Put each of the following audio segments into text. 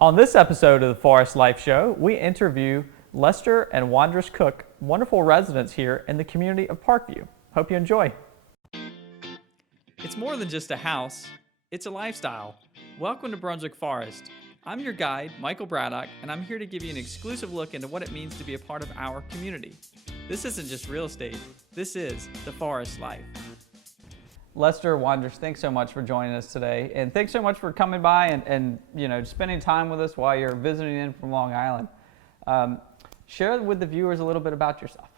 On this episode of the Forest Life Show, we interview Lester and Wandris Cooke, wonderful residents here in the community of Parkview. Hope you enjoy. It's more than just a house, it's a lifestyle. Welcome to Brunswick Forest. I'm your guide, Michael Braddock, and I'm here to give you an exclusive look into what it means to be a part of our community. This isn't just real estate, this is the forest life. Lester, Wandris, thanks so much for joining us today, and thanks so much for coming by and spending time with us while you're visiting in from Long Island. Share with the viewers a little bit about yourself.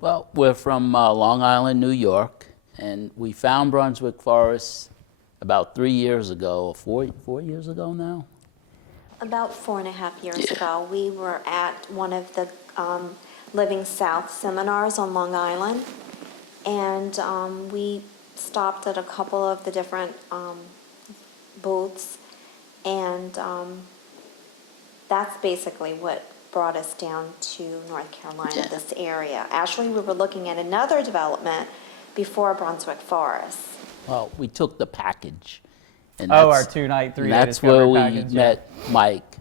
Well, we're from Long Island, New York, and we found Brunswick Forest about 3 years ago, four years ago now? About 4.5 years ago, we were at one of the Living South seminars on Long Island, and we stopped at a couple of the different booths, and that's basically what brought us down to North Carolina, this area. Actually, we were looking at another development before Brunswick Forest. Well, we took the package. And our 2-night, 3-day that's discovery where package. we met Mike,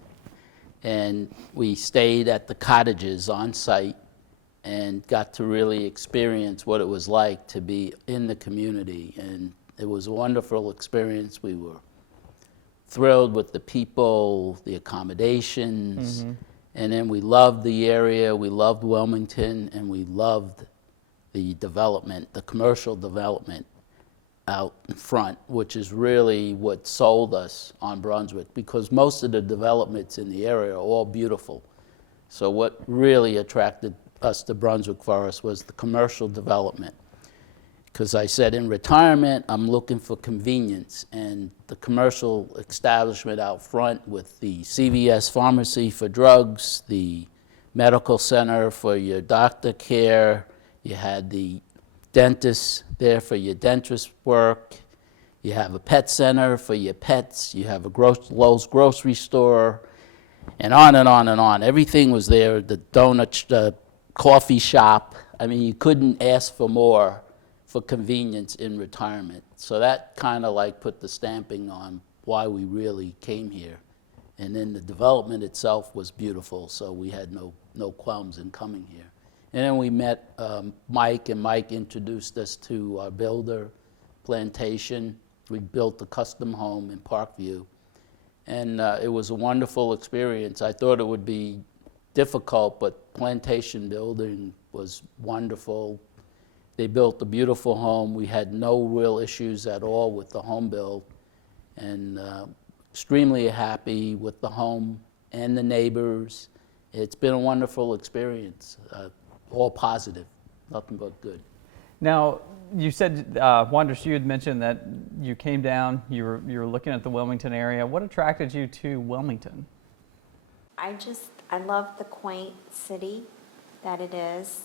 and we stayed at the cottages on site and got to really experience what it was like to be in the community. And it was a wonderful experience. We were thrilled with the people, the accommodations, and then we loved the area, we loved Wilmington, and we loved the development, the commercial development out in front, which is really what sold us on Brunswick, because most of the developments in the area are all beautiful. So what really attracted us to Brunswick Forest was the commercial development. Because I said in retirement, I'm looking for convenience, and the commercial establishment out front with the CVS pharmacy for drugs, the medical center for your doctor care, you had the dentist there for your dentist work, you have a pet center for your pets, you have a Lowe's grocery store, and on and on and on. Everything was there, the donut, coffee shop. I mean, you couldn't ask for more for convenience in retirement. So that kind of like put the stamping on why we really came here. And then the development itself was beautiful, so we had no qualms in coming here. And then we met Mike, and Mike introduced us to our builder, Plantation. We built a custom home in Parkview, and it was a wonderful experience. I thought it would be difficult, but Plantation building was wonderful. They built a beautiful home. We had no real issues at all with the home build, and extremely happy with the home and the neighbors. It's been a wonderful experience, all positive, nothing but good. Now, you said, Wandris, you had mentioned that you came down, you were looking at the Wilmington area. What attracted you to Wilmington? I love the quaint city that it is.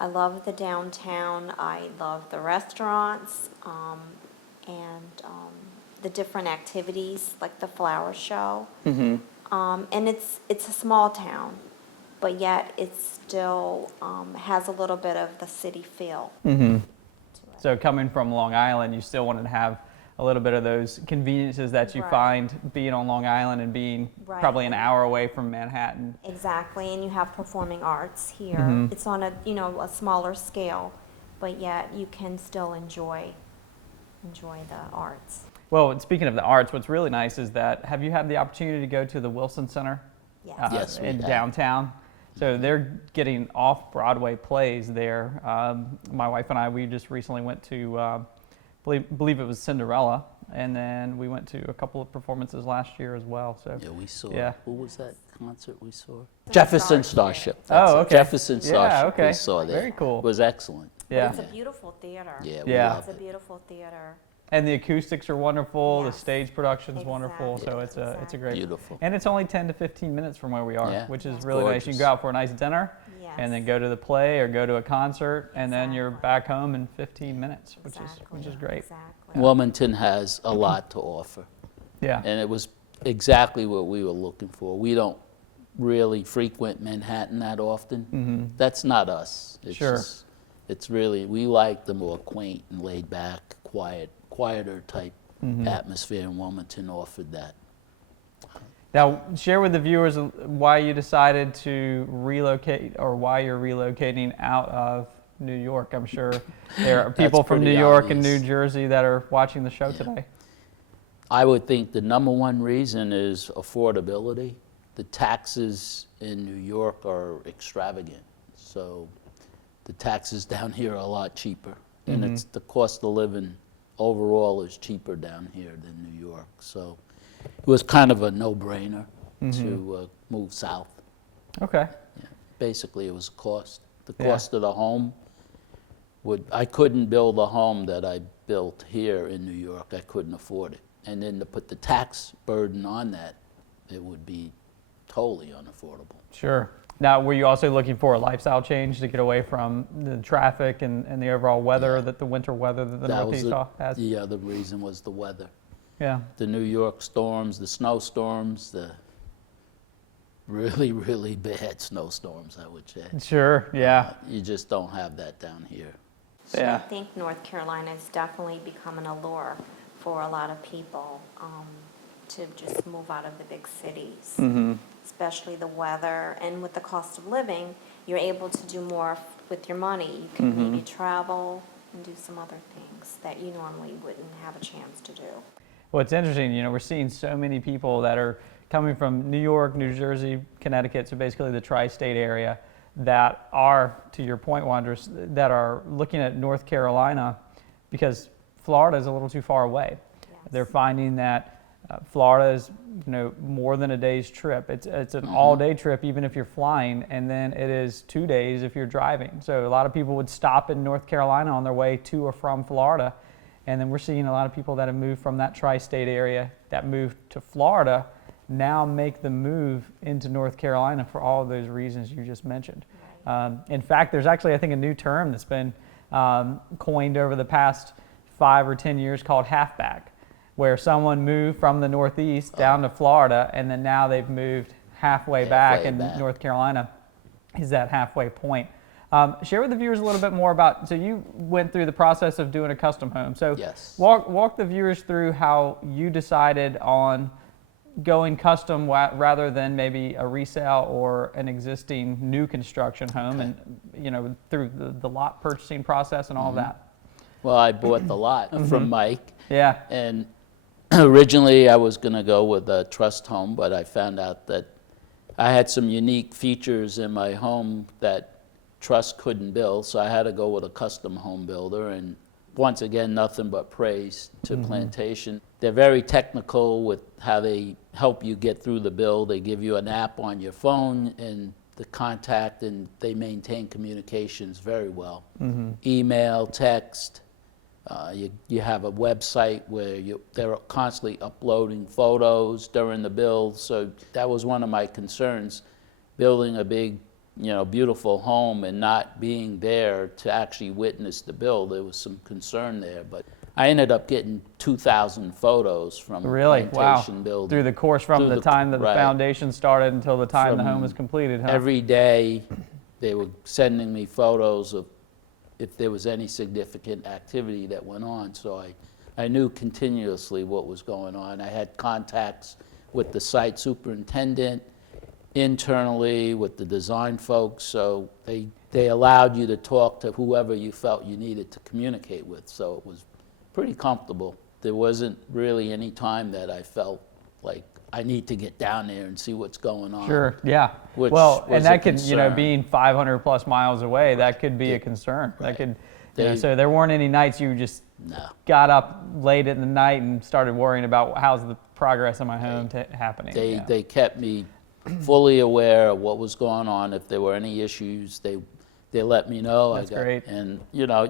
I love the downtown. I love the restaurants and the different activities like the flower show. And it's a small town, but yet it still has a little bit of the city feel. So coming from Long Island, you still wanted to have a little bit of those conveniences that you find being on Long Island and being probably an hour away from Manhattan. Exactly, and you have performing arts here. It's on a smaller scale, but yet you can still enjoy the arts. Well, speaking of the arts, what's really nice is that, have you had the opportunity to go to the Wilson Center? Yes. In downtown? So they're getting off-Broadway plays there. My wife and I, we just recently went to, believe it was Cinderella, and then we went to a couple of performances last year as well. So yeah, we saw. Who was that concert we saw? Jefferson Starship. Oh, okay. Jefferson Starship. Okay. We saw there. Very cool. It was excellent. Yeah. It's a beautiful theater. Yeah. It's a beautiful theater. And the acoustics are wonderful. Yes. The stage production's wonderful. So Exactly. it's a great. Beautiful. And it's only 10 to 15 minutes from where we are, which is really nice. You can go out for a nice dinner, and then go to the play or go to a concert, and then you're back home in 15 minutes, which is great. Exactly. Wilmington has a lot to offer. Yeah. And it was exactly what we were looking for. We don't really frequent Manhattan that often. That's not us. It's really, we like the more quaint and laid back, quieter type atmosphere, and Wilmington offered that. Now, share with the viewers why you decided to relocate, or why you're relocating out of New York. I'm sure there are people from New pretty York and obvious. New Jersey that are watching the show today. I would think the number one reason is affordability. The taxes in New York are extravagant, so the taxes down here are a lot cheaper, and it's the cost of living overall is cheaper down here than New York. So it was kind of a no-brainer to move south. Okay. Yeah. Basically, it was cost. The cost of the home I couldn't build a home that I built here in New York. I couldn't afford it. And then to put the tax burden on that, it would be totally unaffordable. Sure. Now, were you also looking for a lifestyle change to get away from the traffic and the overall weather, that the winter weather that the Northeast has? The other reason was the weather. Yeah. The New York storms, the snowstorms, the really, really bad snowstorms, I would say. Sure, yeah. You just don't have that down here. So Yeah. I think North Carolina has definitely become an allure for a lot of people to just move out of the big cities, especially the weather. And with the cost of living, you're able to do more with your money. You can maybe travel and do some other things that you normally wouldn't have a chance to do. Well, it's interesting, we're seeing so many people that are coming from New York, New Jersey, Connecticut, so basically the tri-state area, that are, to your point, Wandris, that are looking at North Carolina because Florida is a little too far away. Yes. They're finding that Florida is, more than a day's trip. It's an all-day trip even if you're flying, and then it is 2 days if you're driving. So a lot of people would stop in North Carolina on their way to or from Florida, and then we're seeing a lot of people that have moved from that tri-state area that moved to Florida now make the move into North Carolina for all of those reasons you just mentioned. Right. In fact, there's actually, I think, a new term that's been coined over the past 5 or 10 years called halfback, where someone moved from the Northeast down to Florida, and then now they've moved halfway back, and North Carolina is that halfway point. Share with the viewers a little bit more about, so you went through the process of doing a custom home. So Yes. walk the viewers through how you decided on going custom rather than maybe a resale or an existing new construction home, and through the lot purchasing process and all of that. Well, I bought the lot from Mike, Yeah. and originally I was going to go with a trust home, but I found out that I had some unique features in my home that trust couldn't build, so I had to go with a custom home builder. And once again, nothing but praise to Plantation. They're very technical with how they help you get through the build. They give you an app on your phone and the contact, and they maintain communications very well. Email, text. You have a website where they're constantly uploading photos during the build. So that was one of my concerns, building a big, beautiful home and not being there to actually witness the build. There was some concern there, but I ended up getting 2,000 photos from Plantation building. Through the course from the time that the right. foundation started until the time the From home was completed, huh? Every day, they were sending me photos of if there was any significant activity that went on. So I knew continuously what was going on. I had contacts with the site superintendent, internally with the design folks, so they allowed you to talk to whoever you felt you needed to communicate with. So it was pretty comfortable. There wasn't really any time that I felt like I need to get down there and see what's going on. Sure, yeah. Which well, was and that a could, concern. being 500 plus miles away, that could be a concern. That could, so there weren't any nights you just got up late in the night and started worrying about how's the progress of my home happening. They kept me fully aware of what was going on. If there were any issues, they let me know. That's great. And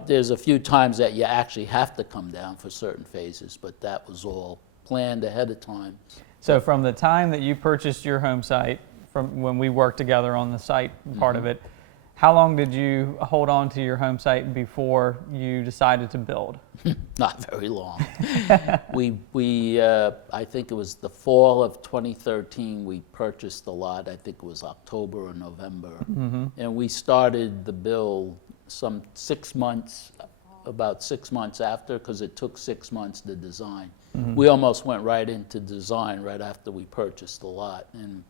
there's a few times that you actually have to come down for certain phases, but that was all planned ahead of time. So from the time that you purchased your home site, from when we worked together on the site part of it, how long did you hold on to your home site before you decided to build? Not very long. I think it was the fall of 2013 we purchased the lot. I think it was October or November. And we started the build some 6 months about 6 months after, because it took 6 months to design. Mm-hmm. We almost went right into design right after we purchased the lot. And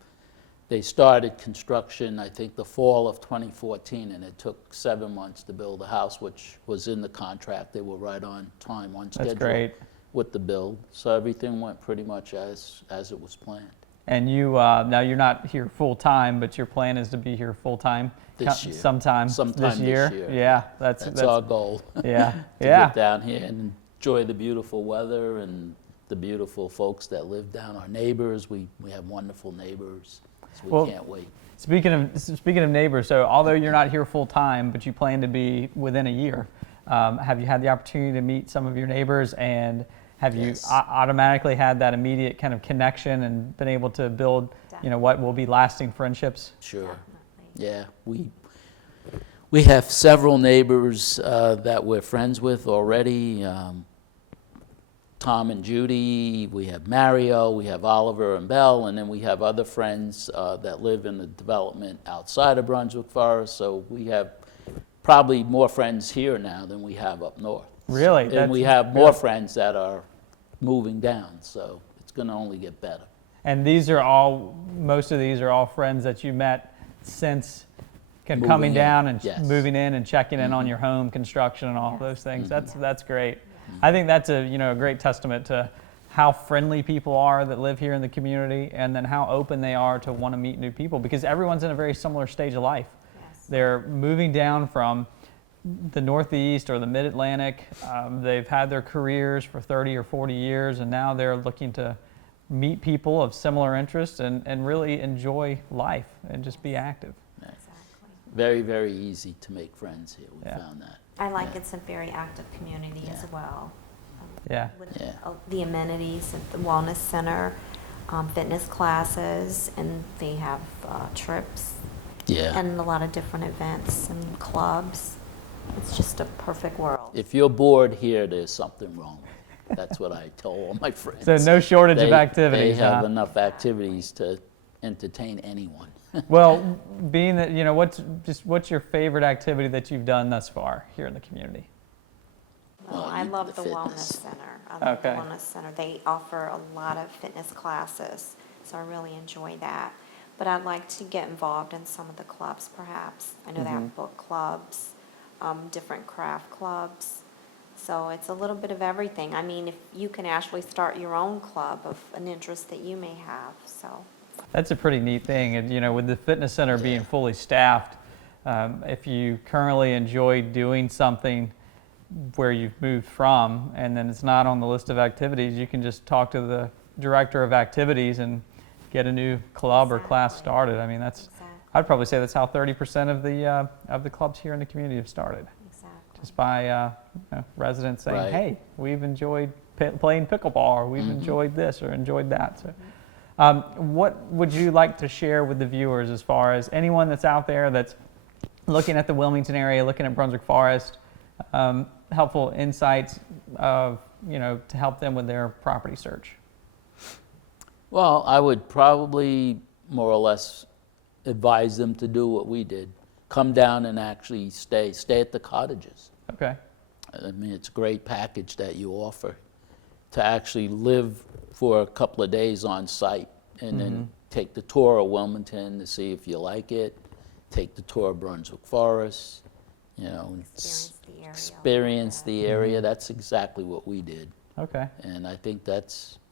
they started construction, I think, the fall of 2014, and it took 7 months to build a house, which was in the contract. They were right on time, on schedule. That's great. With the build. So everything went pretty much as it was planned. And you, now you're not here full-time, but your plan is to be here full-time? This year. Sometime this year? Yeah, that's our goal. Yeah, to yeah. get down here and enjoy the beautiful weather and the beautiful folks that live down, our neighbors. We have wonderful neighbors, so we can't wait. Speaking of neighbors, so although you're not here full-time, but you plan to be within a year, have you had the opportunity to meet some of your neighbors, and have you automatically had that immediate kind of connection and been able to build, what will be lasting friendships? Sure. Yeah, we have several neighbors that we're friends with already. Tom and Judy, we have Mario, we have Oliver and Belle, and then we have other friends that live in the development outside of Brunswick Forest. So we have probably more friends here now than we have up north. Really? And we have more friends that are moving down, so it's going to only get better. And most of these are all friends that you met since coming down and moving in and checking in on your home construction and all those things. That's great. I think that's a great testament to how friendly people are that live here in the community, and then how open they are to want to meet new people, because everyone's in a very similar stage of life. They're moving down from the Northeast or the Mid-Atlantic. They've had their careers for 30 or 40 years, and now they're looking to meet people of similar interests and really enjoy life and just be active. Exactly. Very, very easy to make friends here. We found that. I like it's a very active community as well. With the amenities at the Wellness Center, fitness classes, and they have trips. And a lot of different events and clubs. It's just a perfect world. If you're bored here, there's something wrong. That's what I tell all my friends. So no shortage of activities. They have enough activities to entertain anyone. Well, being that, what's your favorite activity that you've done thus far here in the community? Well, I love the Wellness Center. I love the Wellness Center. They offer a lot of fitness classes, so I really enjoy that. But I'd like to get involved in some of the clubs, perhaps. I know they have book clubs, different craft clubs. So it's a little bit of everything. I mean, if you can actually start your own club of an interest that you may have, so. That's a pretty neat thing. And, with the fitness center being fully staffed, if you currently enjoy doing something where you've moved from, and then it's not on the list of activities, you can just talk to the director of activities and get a new club or class started. I mean, I'd probably say that's how 30% of the clubs here in the community have started. Just by residents saying, hey, we've enjoyed playing pickleball, or we've enjoyed this or enjoyed that. So, what would you like to share with the viewers as far as anyone that's out there that's looking at the Wilmington area, looking at Brunswick Forest, helpful insights of, to help them with their property search? Well, I would probably more or less advise them to do what we did. Come down and actually stay at the cottages. Okay. I mean, it's a great package that you offer to actually live for a couple of days on site, and then take the tour of Wilmington to see if you like it, take the tour of Brunswick Forest, experience the area. That's exactly what we did. Okay. And I think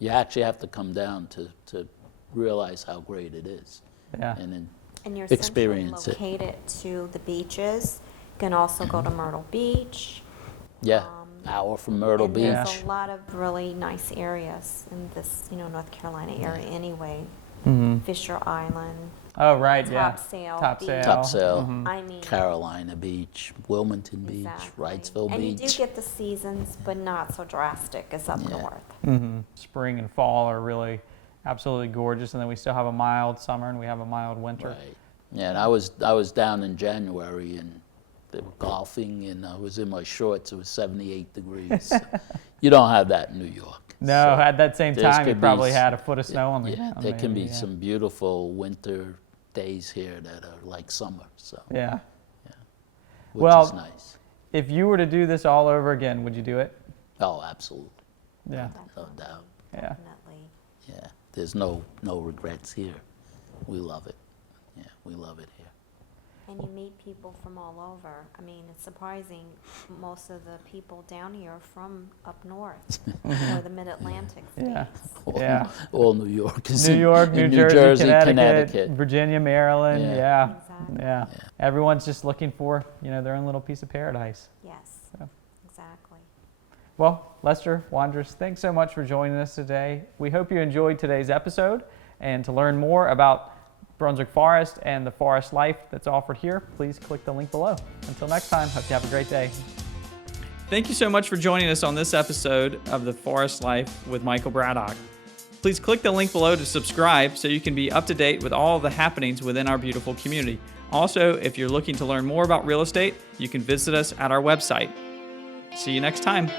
you actually have to come down to realize how great it is. Yeah. And then and you're experience it. Located to the beaches. You can also go to Myrtle Beach. Yeah, hour from Myrtle Beach. There's a lot of really nice areas in this, North Carolina area anyway. Fisher Island. Oh, right, Topsail. I mean, Carolina Beach, Wilmington Beach, Wrightsville Beach. And you do get the seasons, but not so drastic as up north. Spring and fall are really absolutely gorgeous, and then we still have a mild summer and we have a mild winter. Right. Yeah, and I was down in January, and they were golfing, and I was in my shorts. It was 78 degrees. So you don't have that in New York. No, at that same time, you probably had a foot of snow on the. Yeah, there can be some beautiful winter days here that are like summer. So which is nice. If you were to do this all over again, would you do it? Oh, absolutely, Yeah. no doubt. Yeah. Definitely. Yeah, there's no regrets here. We love it. Yeah, we love it here. And you meet people from all over. I mean, it's surprising, most of the people down here are from up north, or the mid-Atlantic Yeah. states. Yeah. All New Yorkers. New York, in New Jersey, Connecticut, Virginia, Maryland. Yeah. Yeah. Exactly. Yeah. Everyone's just looking for, their own little piece of paradise. Yes, So. exactly. Well, Lester, Wandris, thanks so much for joining us today. We hope you enjoyed today's episode. And to learn more about Brunswick Forest and the forest life that's offered here, please click the link below. Until next time, hope you have a great day. Thank you so much for joining us on this episode of The Forest Life with Michael Braddock. Please click the link below to subscribe so you can be up to date with all of the happenings within our beautiful community. Also, if you're looking to learn more about real estate, you can visit us at our website. See you next time.